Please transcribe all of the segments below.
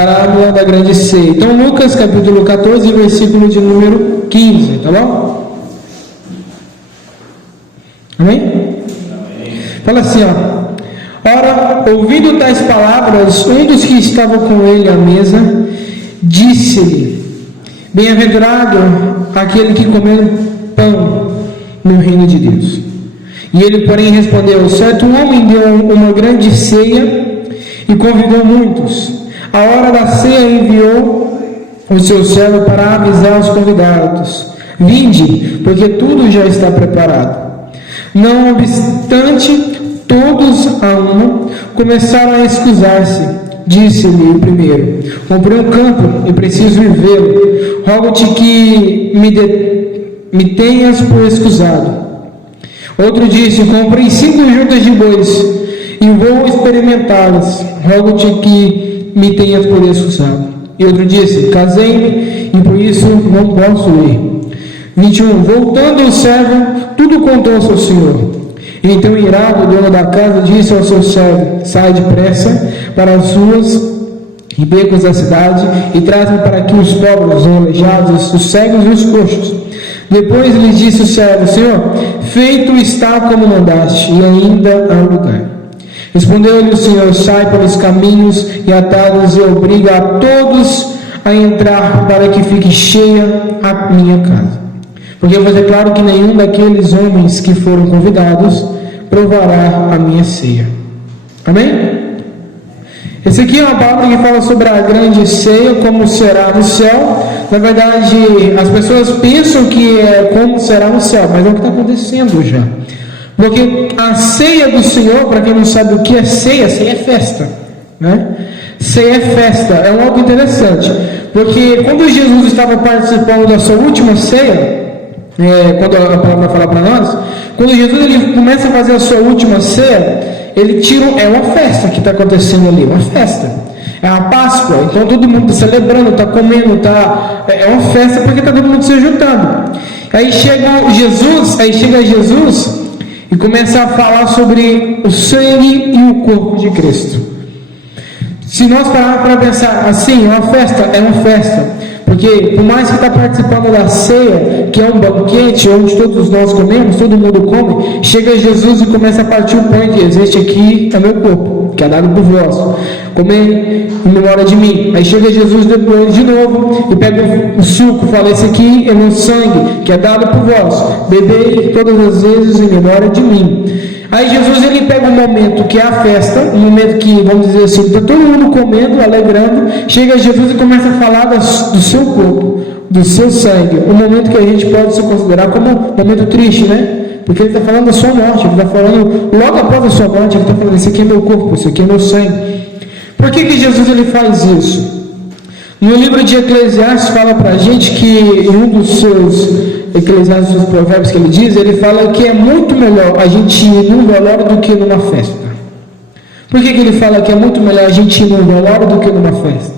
parábola da grande ceia. Então, Lucas capítulo 14, versículo de número 15, tá bom? Amém? Fala assim, ó. Ora, ouvindo tais palavras, um dos que estavam com ele à mesa, disse-lhe: bem-aventurado aquele que comer pão no reino de Deus. E ele, porém, respondeu: certo homem deu uma grande ceia e convidou muitos. A hora da ceia enviou o seu servo para avisar os convidados: vinde, porque tudo já está preparado. Não obstante, todos a uma começaram a excusar-se. Disse-lhe o primeiro: comprei um campo e preciso ir vê-lo. Rogo-te que me tenhas por excusado. Outro disse: comprei 5 juntas de bois e vou experimentá-las. Rogo-te que me tenhas por excusado. E outro disse: casei-me e por isso não posso ir. 21. Voltando o servo, tudo contou ao seu senhor. Então, irado, o dono da casa disse ao seu servo: sai depressa para as ruas e becos da cidade e traz-me para aqui os pobres, os aleijados, os cegos e os coxos. Depois lhe disse o servo: Senhor, feito está como mandaste, e ainda há lugar. Respondeu-lhe o Senhor: sai pelos caminhos e atalhos e obriga a todos a entrar para que fique cheia a minha casa. Porque eu vos declaro que nenhum daqueles homens que foram convidados provará a minha ceia. Amém? Esse aqui é uma palavra que fala sobre a grande ceia, como será no céu. Na verdade, as pessoas pensam que é como será no céu, mas é o que está acontecendo já. Porque a ceia do Senhor, para quem não sabe o que é ceia é festa, né? Ceia é festa, é algo interessante. Porque quando Jesus estava participando da sua última ceia, quando a palavra fala para nós, quando Jesus ele começa a fazer a sua última ceia, ele tira, é uma festa que está acontecendo ali, uma festa, é a Páscoa, então todo mundo está celebrando, está comendo, é uma festa porque está todo mundo se juntando. Aí chega Jesus e começa a falar sobre o sangue e o corpo de Cristo. Se nós pararmos para pensar assim, é uma festa. Porque por mais que está participando da ceia, que é um banquete onde todos nós comemos, todo mundo come, chega Jesus e começa a partir o pão e diz: este aqui é meu corpo, que é dado por vós, comei em memória de mim. Aí chega Jesus depois de novo e pega o suco, fala: esse aqui é meu sangue, que é dado por vós, bebei todas as vezes em memória de mim. Aí Jesus ele pega um momento que é a festa, um momento que, vamos dizer assim, está todo mundo comendo, alegrando, chega Jesus e começa a falar do seu corpo, do seu sangue, um momento que a gente pode se considerar como um momento triste, né? Porque ele está falando da sua morte, ele está falando logo após a sua morte, ele está falando: esse aqui é meu corpo, esse aqui é meu sangue. Por que Jesus ele faz isso? No livro de Eclesiastes fala para a gente que em um dos seus Eclesiastes, os provérbios que ele diz, ele fala que é muito melhor a gente ir num velório do que numa festa. Por que ele fala que é muito melhor a gente ir num velório do que numa festa?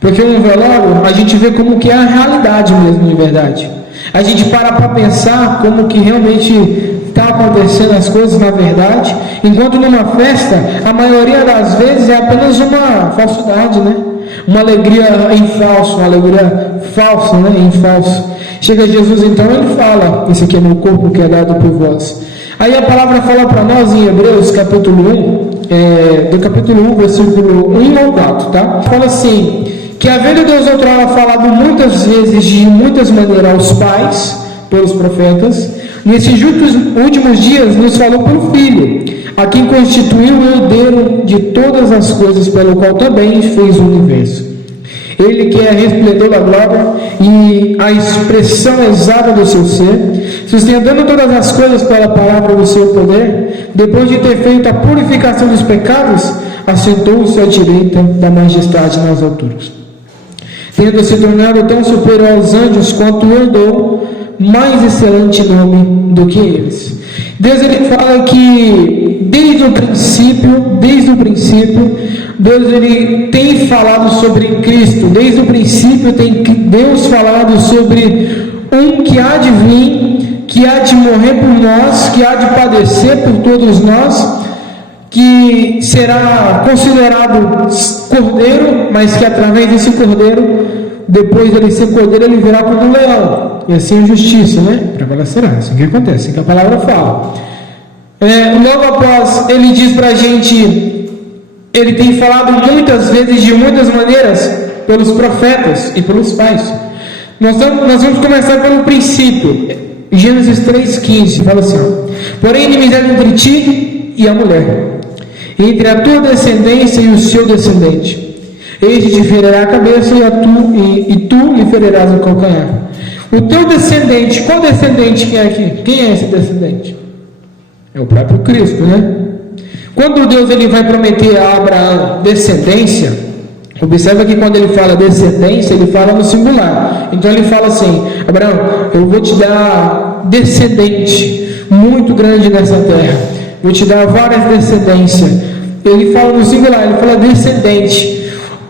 Porque num velório a gente vê como que é a realidade mesmo, de verdade. A gente para pensar como que realmente está acontecendo as coisas na verdade, enquanto numa festa, a maioria das vezes é apenas uma falsidade, né? Uma alegria em falso, uma alegria falsa, né? Em falso. Chega Jesus então, ele fala: esse aqui é meu corpo que é dado por vós. Aí a palavra fala para nós em Hebreus capítulo 1, do capítulo 1, versículo 1 ao 4, tá? Fala assim: que havendo Deus outrora falado muitas vezes, de muitas maneiras aos pais, pelos profetas, nesses últimos dias nos falou pelo Filho, a quem constituiu o herdeiro de todas as coisas, pelo qual também fez o universo. Ele que é resplendor da glória e a expressão exata do seu ser, sustentando todas as coisas pela palavra do seu poder, depois de ter feito a purificação dos pecados, assentou-se à direita da majestade nas alturas. Tendo se tornado tão superior aos anjos, quanto herdou mais excelente nome do que eles. Deus ele fala que desde o princípio, Deus ele tem falado sobre Cristo. Desde o princípio tem Deus falado sobre um que há de vir, que há de morrer por nós, que há de padecer por todos nós, que será considerado cordeiro, mas que através desse cordeiro, depois dele ser cordeiro, ele virá como um leão, e assim justiça, né? Prevalecerá. Assim que acontece, assim que a palavra fala. Logo após, ele diz para a gente, ele tem falado muitas vezes, de muitas maneiras, pelos profetas e pelos pais. Nós vamos começar pelo princípio. Gênesis 3,15 fala assim: porém, inimizade entre ti e a mulher, entre a tua descendência e o seu descendente. Este te ferirá a cabeça e tu lhe ferirás o calcanhar. O teu descendente, qual descendente que é aqui? Quem é esse descendente? É o próprio Cristo, né? Quando Deus ele vai prometer a Abraão descendência, observa que quando ele fala descendência, ele fala no singular. Então ele fala assim: Abraão, eu vou te dar descendente muito grande nessa terra, vou te dar várias descendências. Ele fala no singular, ele fala descendente.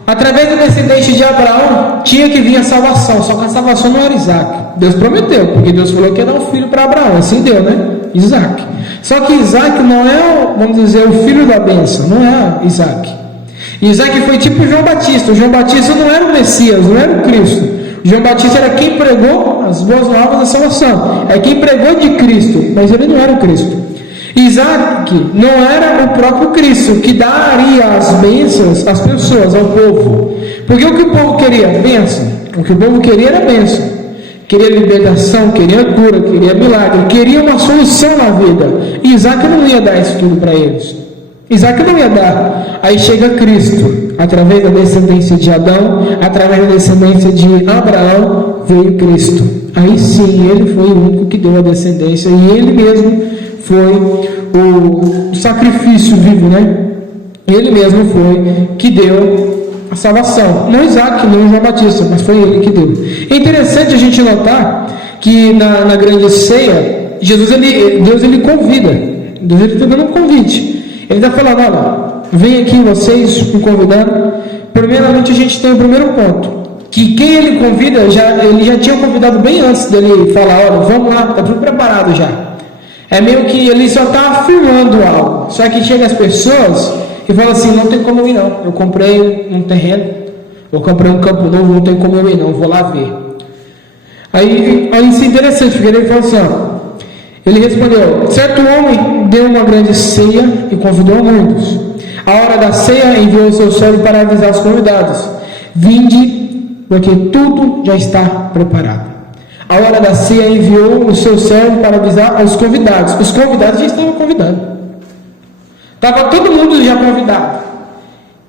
Através do descendente de Abraão tinha que vir a salvação, só que a salvação não era Isaac. Deus prometeu, porque Deus falou que ia dar um filho para Abraão, assim deu, né? Isaac. Só que Isaac não é, vamos dizer, o filho da bênção, não é Isaac. Isaac foi tipo João Batista. O João Batista não era o Messias, não era o Cristo. O João Batista era quem pregou as boas novas da salvação, é quem pregou de Cristo, mas ele não era o Cristo. Isaac não era o próprio Cristo, que daria as bênçãos às pessoas, ao povo. Porque o que o povo queria? Bênção. O que o povo queria era bênção. Queria libertação, queria cura, queria milagre, queria uma solução na vida. E Isaac não ia dar isso tudo para eles. Isaac não ia dar. Aí chega Cristo, através da descendência de Adão, através da descendência de Abraão, veio Cristo. Aí sim, ele foi o único que deu a descendência, e ele mesmo foi o sacrifício vivo, né? Ele mesmo foi que deu a salvação. Não Isaac, nem João Batista, mas foi ele que deu. É interessante a gente notar que na grande ceia, Deus ele convida. Deus ele está dando um convite. Ele está falando: olha, vem aqui vocês me convidando. Primeiramente a gente tem o primeiro ponto, que quem ele convida, ele já tinha convidado bem antes dele falar: olha, vamos lá, está tudo preparado já. É meio que ele só está afirmando algo. Só que chega as pessoas e fala assim: não tem como eu ir não, eu comprei um terreno, eu comprei um campo novo, não tem como eu ir não, vou lá ver. Aí isso é interessante, porque ele falou assim, ó, ele respondeu: certo homem deu uma grande ceia e convidou muitos. A hora da ceia enviou o seu servo para avisar os convidados: vinde, porque tudo já está preparado. A hora da ceia enviou o seu servo para avisar aos convidados. Os convidados já estavam convidados. Estava todo mundo já convidado.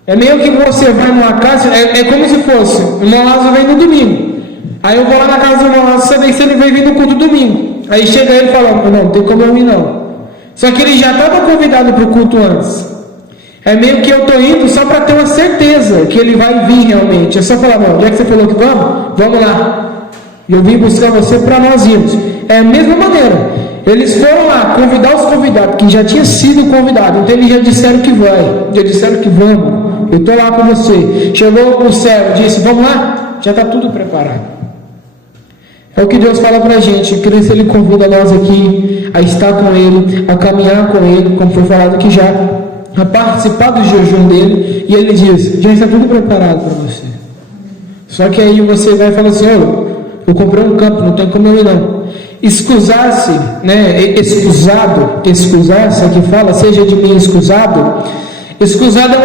É meio que você vai numa casa, é como se fosse: o irmão Lázaro vem no domingo. Aí eu vou lá na casa do irmão Lázaro saber se ele vem vir no culto domingo. Aí chega ele e fala: não tem como eu ir não. Só que ele já estava convidado para o culto antes. É meio que eu estou indo só para ter uma certeza que ele vai vir realmente. É só falar: não, já que você falou que vamos, vamos lá. E eu vim buscar você para nós irmos. É a mesma maneira. Eles foram lá convidar os convidados, que já tinha sido convidado. Então eles já disseram que vai. Já disseram que vamos. Eu estou lá com você. Chegou o servo, disse: vamos lá. Já está tudo preparado. É o que Deus fala para a gente. Cristo ele convida nós aqui a estar com Ele, a caminhar com Ele, como foi falado aqui já, a participar do jejum dele. E Ele diz: já está tudo preparado para você. Só que aí você vai falar assim: eu comprei um campo, não tem como eu ir não. Excusar-se, né? Excusar-se, aqui fala: seja de mim excusado. Excusado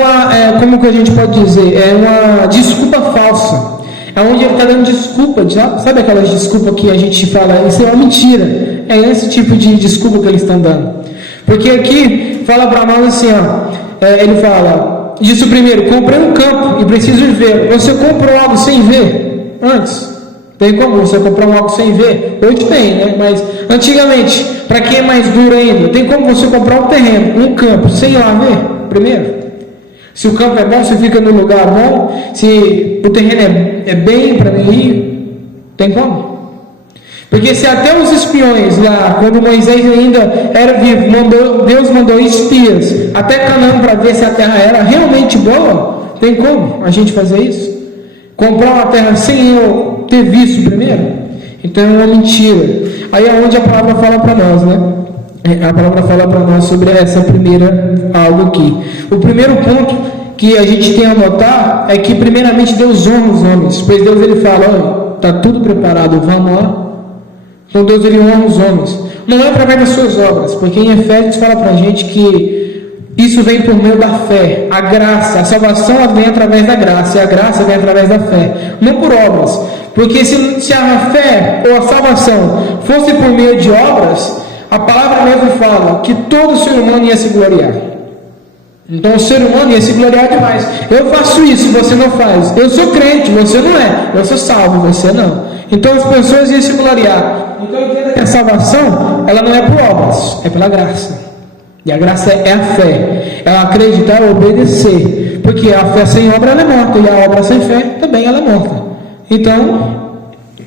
como que a gente pode dizer? É uma desculpa falsa. É onde ele está dando desculpa, sabe aquelas desculpas que a gente fala, isso é uma mentira. É esse tipo de desculpa que eles estão dando. Porque aqui fala para nós assim, ele fala: disse o primeiro, comprei um campo e preciso ver. Você comprou algo sem ver antes? Tem como você comprar algo sem ver? Hoje tem, né? Mas antigamente, para quem é mais duro ainda, tem como você comprar um terreno, um campo, sem ir lá ver primeiro? Se o campo é bom, você fica no lugar bom. Se o terreno é bem para mim ir, tem como? Porque se até os espiões lá, quando Moisés ainda era vivo, Deus mandou espias até Canaã para ver se a terra era realmente boa, tem como a gente fazer isso? Comprar uma terra sem eu ter visto primeiro? Então é uma mentira. Aí é onde a palavra fala para nós, né? a palavra fala para nós sobre essa primeira algo aqui. O primeiro ponto que a gente tem a notar é que primeiramente Deus honra os homens, pois Deus ele fala, olha, está tudo preparado, vamos lá. Então Deus ele honra os homens, não é através das suas obras, porque em Efésios fala para a gente que isso vem por meio da fé, a graça, a salvação ela vem através da graça, e a graça vem através da fé, não por obras, porque se a fé ou a salvação fosse por meio de obras, a palavra mesmo fala que todo ser humano ia se gloriar. Então o ser humano ia se gloriar demais. Eu faço isso, você não faz. Eu sou crente, você não é. Eu sou salvo, você não. Então as pessoas iam se gloriar. Então entenda que a salvação, ela não é por obras, é pela graça. E a graça é a fé. É acreditar e obedecer. Porque a fé sem obra ela é morta. E a obra sem fé também ela é morta. Então,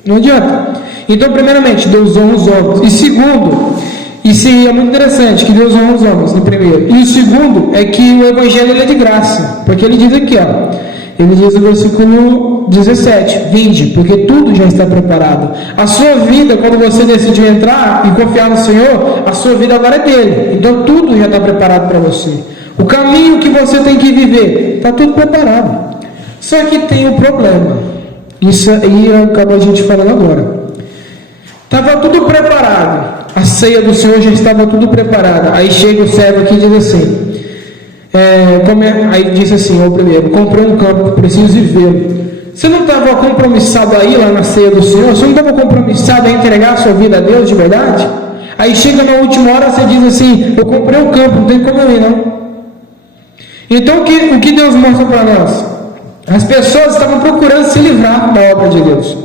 não adianta. Então, primeiramente, Deus honra os homens. E segundo, isso é muito interessante, que Deus honra os homens, no primeiro. E o segundo é que o Evangelho ele é de graça. Porque ele diz aqui, ó. Ele diz no versículo 17, vinde, porque tudo já está preparado. A sua vida, quando você decidiu entrar e confiar no Senhor, a sua vida agora é dele. Então tudo já está preparado para você. O caminho que você tem que viver, está tudo preparado. Só que tem um problema. Isso aí acaba a gente falando agora. Estava tudo preparado. A ceia do Senhor já estava tudo preparada. Aí chega o servo aqui e diz assim, aí disse assim, o primeiro, comprei um campo, preciso ir vê-lo. Você não estava compromissado aí lá na ceia do Senhor? Você não estava compromissado a entregar a sua vida a Deus de verdade? Aí chega na última hora, você diz assim, eu comprei um campo, não tem como eu ir não. Então o que Deus mostra para nós? As pessoas estavam procurando se livrar da obra de Deus.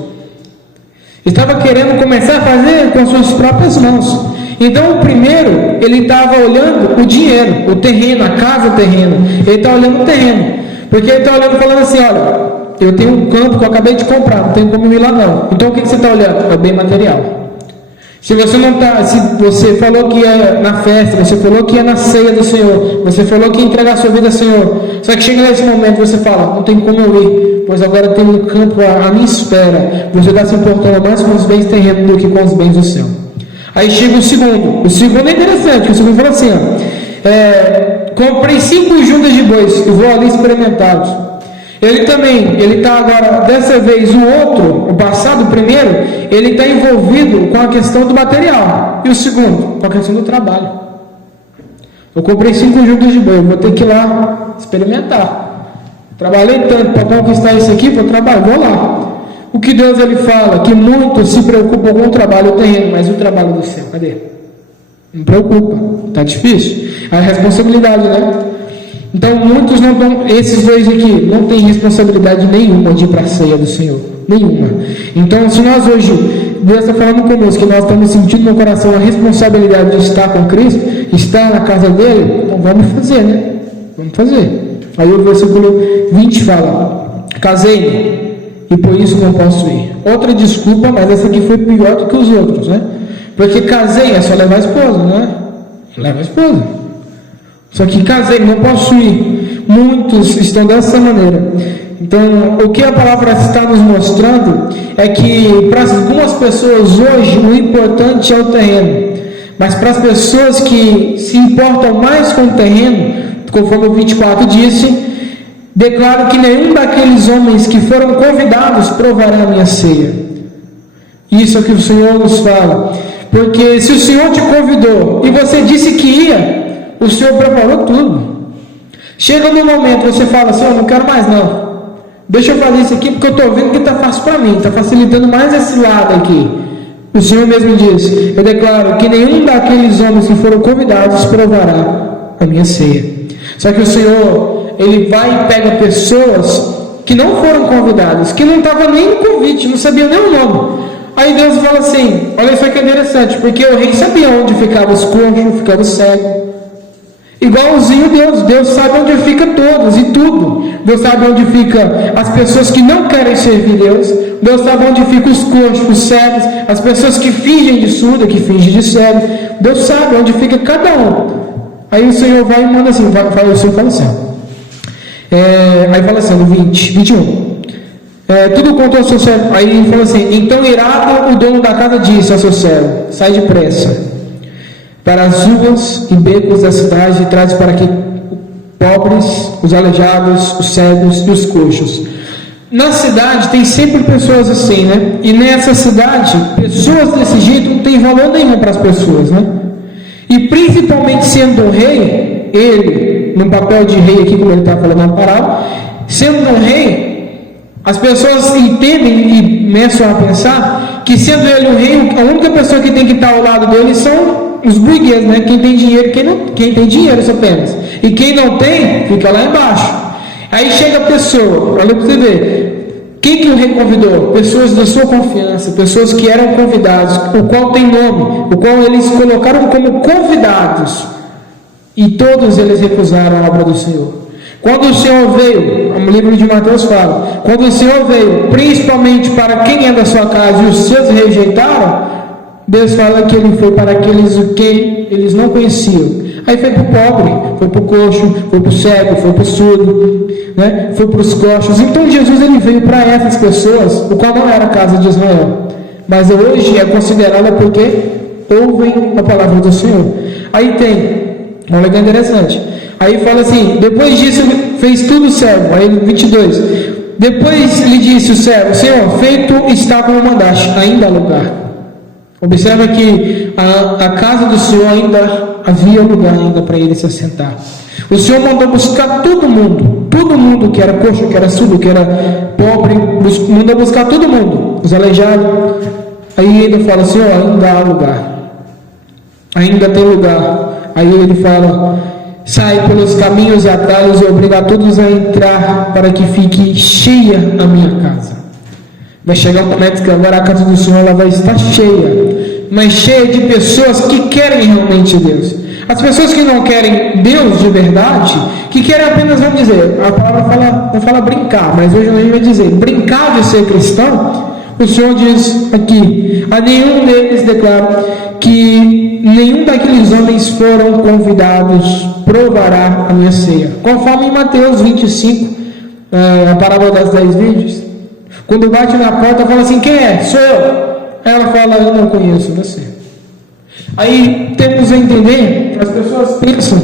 Estava querendo começar a fazer com suas próprias mãos. Então o primeiro, ele estava olhando o dinheiro, o terreno, a casa, o terreno. Ele está olhando o terreno. Porque ele está olhando e falando assim, olha, eu tenho um campo que eu acabei de comprar, não tem como ir lá não. Então o que você está olhando? É o bem material. Se você não está, se você falou que ia na festa, você falou que ia na ceia do Senhor, você falou que ia entregar a sua vida ao Senhor, só que chega nesse momento você fala, não tem como eu ir, pois agora tem um campo à minha espera. Você está se importando mais com os bens terrenos do que com os bens do céu. Aí chega o segundo é interessante, o segundo fala assim, comprei 5 juntas de bois, eu vou ali experimentá-los. Ele está agora, dessa vez o outro, o passado, o primeiro, ele está envolvido com a questão do material, e o segundo, com a questão do trabalho. Eu comprei 5 juntas de boi, vou ter que ir lá experimentar. Trabalhei tanto para conquistar isso aqui, para trabalhar, vou lá. O que Deus ele fala, que muitos se preocupam com o trabalho terreno, mas o trabalho do céu, cadê? Não preocupa, está difícil. A responsabilidade, né? Então muitos não estão, esses dois aqui, não têm responsabilidade nenhuma de ir para a ceia do Senhor, nenhuma. Então se nós hoje, Deus está falando conosco, que nós estamos sentindo no coração a responsabilidade de estar com Cristo, estar na casa dele, então vamos fazer, né? Vamos fazer. Aí o versículo 20 fala, casei-me, e por isso não posso ir. Outra desculpa, mas essa aqui foi pior do que os outros, né? Porque casei é só levar a esposa, né? Leva a esposa. Só que casei, não posso ir. Muitos estão dessa maneira. Então, o que a palavra está nos mostrando é que para algumas pessoas hoje o importante é o terreno. Mas para as pessoas que se importam mais com o terreno, conforme o 24 disse, declaro que nenhum daqueles homens que foram convidados provará a minha ceia. Isso é o que o Senhor nos fala. Porque se o Senhor te convidou e você disse que ia, o Senhor preparou tudo. Chega no momento você fala, Senhor, não quero mais não. Deixa eu fazer isso aqui porque eu estou vendo que está fácil para mim, está facilitando mais esse lado aqui. O Senhor mesmo diz, eu declaro que nenhum daqueles homens que foram convidados provará a minha ceia. Só que o Senhor, ele vai e pega pessoas que não foram convidadas, que não estavam nem no convite, não sabiam nem o nome. Aí Deus fala assim, olha isso aqui é interessante, porque o rei sabia onde ficavam os coxos, ficava o cego. Igualzinho Deus sabe onde fica todos e tudo. Deus sabe onde fica as pessoas que não querem servir Deus sabe onde fica os coxos, os cegos, as pessoas que fingem de surdo, que fingem de cego. Deus sabe onde fica cada um. Aí o Senhor vai e manda assim, o Senhor fala assim, aí fala assim, no 21. Tudo contou ao seu servo. Aí ele fala assim, então irado o dono da casa disse ao seu servo, sai depressa. para as ruas e becos da cidade e traz para aqui pobres, os aleijados, os cegos e os coxos. Na cidade tem sempre pessoas assim, né? E nessa cidade, pessoas desse jeito não tem valor nenhum para as pessoas, né? E principalmente sendo um rei, ele, no papel de rei aqui, como ele está falando na parábola, sendo um rei, as pessoas entendem e começam a pensar que sendo ele um rei, a única pessoa que tem que estar ao lado dele são os burgueses, né? Quem tem dinheiro, quem tem dinheiro apenas. E quem não tem, fica lá embaixo. Aí chega a pessoa, olha para você ver, quem que o rei convidou? Pessoas da sua confiança, pessoas que eram convidados, o qual tem nome, o qual eles colocaram como convidados, e todos eles recusaram a obra do Senhor. Quando o Senhor veio, o livro de Mateus fala, quando o Senhor veio, principalmente para quem é da sua casa e os seus rejeitaram, Deus fala que ele foi para aqueles o que eles não conheciam. Aí foi para o pobre, foi para o coxo, foi para o cego, foi para o surdo, né? Foi para os coxos. Então Jesus ele veio para essas pessoas, o qual não era a casa de Israel, mas hoje é considerada porque ouvem a palavra do Senhor. Aí tem, olha que interessante, aí fala assim, depois disso fez tudo cego, aí 22, depois lhe disse o servo, Senhor, feito está como mandaste, ainda há lugar. Observa que a casa do Senhor ainda havia lugar ainda para ele se assentar. O Senhor mandou buscar todo mundo que era coxo, que era surdo, que era pobre, mandou buscar todo mundo, os aleijados. Aí ele fala, Senhor, ainda há lugar, ainda tem lugar. Aí ele fala, sai pelos caminhos e atalhos e obriga a todos a entrar para que fique cheia a minha casa. Vai chegar um momento que agora a casa do Senhor ela vai estar cheia, mas cheia de pessoas que querem realmente Deus. As pessoas que não querem Deus de verdade, que querem apenas, vamos dizer, a palavra não fala brincar, mas hoje a gente vai dizer, brincar de ser cristão, o Senhor diz aqui, a nenhum deles declara que nenhum daqueles homens foram convidados, provará a minha ceia. Conforme em Mateus 25, a parábola das 10 virgens, quando bate na porta, fala assim, quem é? Sou eu. Aí ela fala, eu não conheço você. Aí temos a entender, as pessoas pensam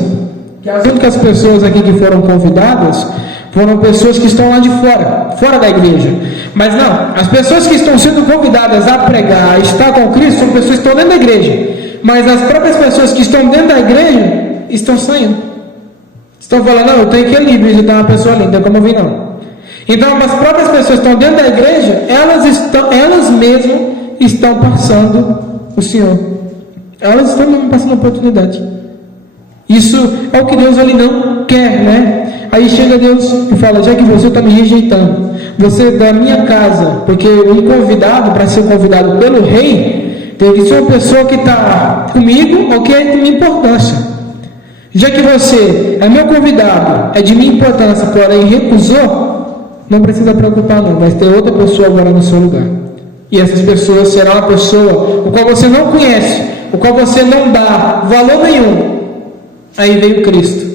que as únicas pessoas aqui que foram convidadas foram pessoas que estão lá de fora da igreja. Mas não, as pessoas que estão sendo convidadas a pregar, a estar com Cristo, são pessoas que estão dentro da igreja. Mas as próprias pessoas que estão dentro da igreja estão saindo. Estão falando, não, eu tenho que ir ali visitar uma pessoa ali, não tem como eu vir não. Então as próprias pessoas que estão dentro da igreja, elas mesmas estão passando o Senhor. Elas estão mesmo passando a oportunidade. Isso é o que Deus ali não quer, né? Aí chega Deus e fala, já que você está me rejeitando, você é da minha casa, porque um convidado, para ser convidado pelo rei, tem que ser uma pessoa que está comigo ou que é de minha importância. Já que você é meu convidado, é de minha importância, porém recusou, não precisa preocupar não, mas tem outra pessoa agora no seu lugar. E essas pessoas serão uma pessoa o qual você não conhece, o qual você não dá valor nenhum. Aí veio Cristo.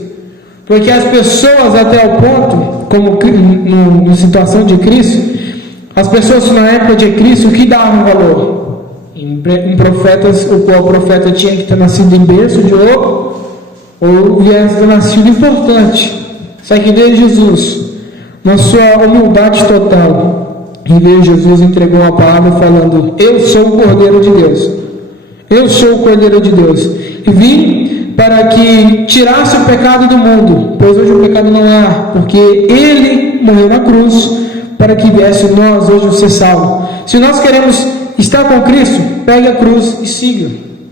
Porque as pessoas até o ponto, como na situação de Cristo, as pessoas na época de Cristo, o que davam valor? Em profetas, o qual profeta tinha que ter nascido em berço de ouro, ou viesse ter nascido importante. Só que veio Jesus, na sua humildade total, e veio Jesus entregou uma palavra falando, eu sou o Cordeiro de Deus, eu sou o Cordeiro de Deus, e vim para que tirasse o pecado do mundo, pois hoje o pecado não há, porque Ele morreu na cruz, para que viesse nós hoje ser salvos. Se nós queremos estar com Cristo, pegue a cruz e siga,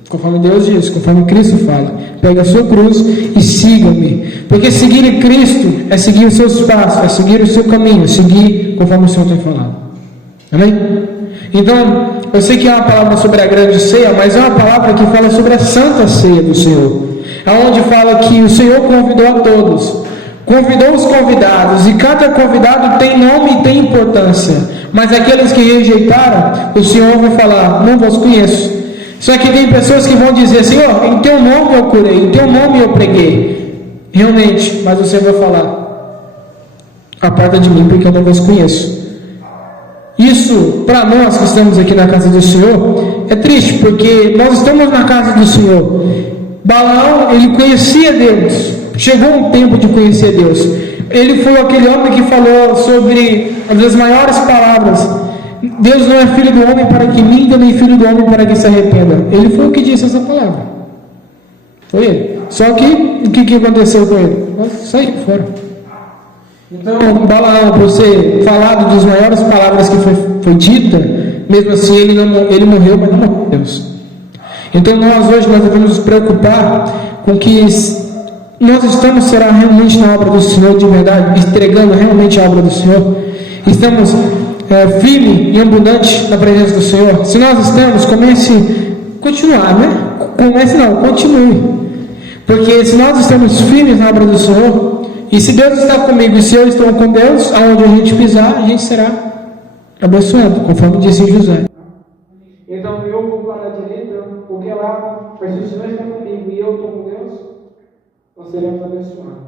conforme Deus diz, conforme Cristo fala, pegue a sua cruz e siga-me, porque seguir Cristo é seguir os seus passos, é seguir o seu caminho, é seguir conforme o Senhor tem falado. Amém? Então, eu sei que é uma palavra sobre a grande ceia, mas é uma palavra que fala sobre a santa ceia do Senhor, aonde fala que o Senhor convidou a todos, convidou os convidados, e cada convidado tem nome e tem importância, mas aqueles que rejeitaram, o Senhor vai falar, não vos conheço. Só que tem pessoas que vão dizer, Senhor, em teu nome eu curei, em teu nome eu preguei, realmente, mas o Senhor vai falar, aparta de mim porque eu não vos conheço. Isso, para nós que estamos aqui na casa do Senhor, é triste, porque nós estamos na casa do Senhor, Balaão, ele conhecia Deus. Chegou um tempo de conhecer Deus. Ele foi aquele homem que falou sobre uma das maiores palavras: Deus não é filho do homem para que minta, nem filho do homem para que se arrependa. Ele foi o que disse essa palavra. Foi ele. Só que, o que aconteceu com ele? Saiu fora. Então, Balaão, por ser falado das maiores palavras que foi dita, mesmo assim ele morreu, mas não morreu Deus. Então nós devemos nos preocupar com que nós estamos realmente na obra do Senhor de verdade, entregando realmente a obra do Senhor. Estamos firme e abundante na presença do Senhor. Se nós estamos, continue. Porque se nós estamos firmes na obra do Senhor, e se Deus está comigo e se eu estou com Deus, aonde a gente pisar, a gente será abençoado, conforme disse José. Então eu vou para a direita, porque lá, mas se o Senhor está comigo e eu estou com Deus, nós seremos abençoados.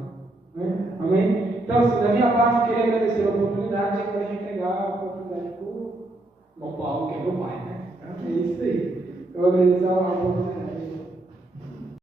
Né? Amém? Então, assim, da minha parte, eu queria agradecer a oportunidade e agora a gente entregar a oportunidade para o Paulo, que é meu pai. Né? Então, é isso aí. Eu agradeço a oportunidade.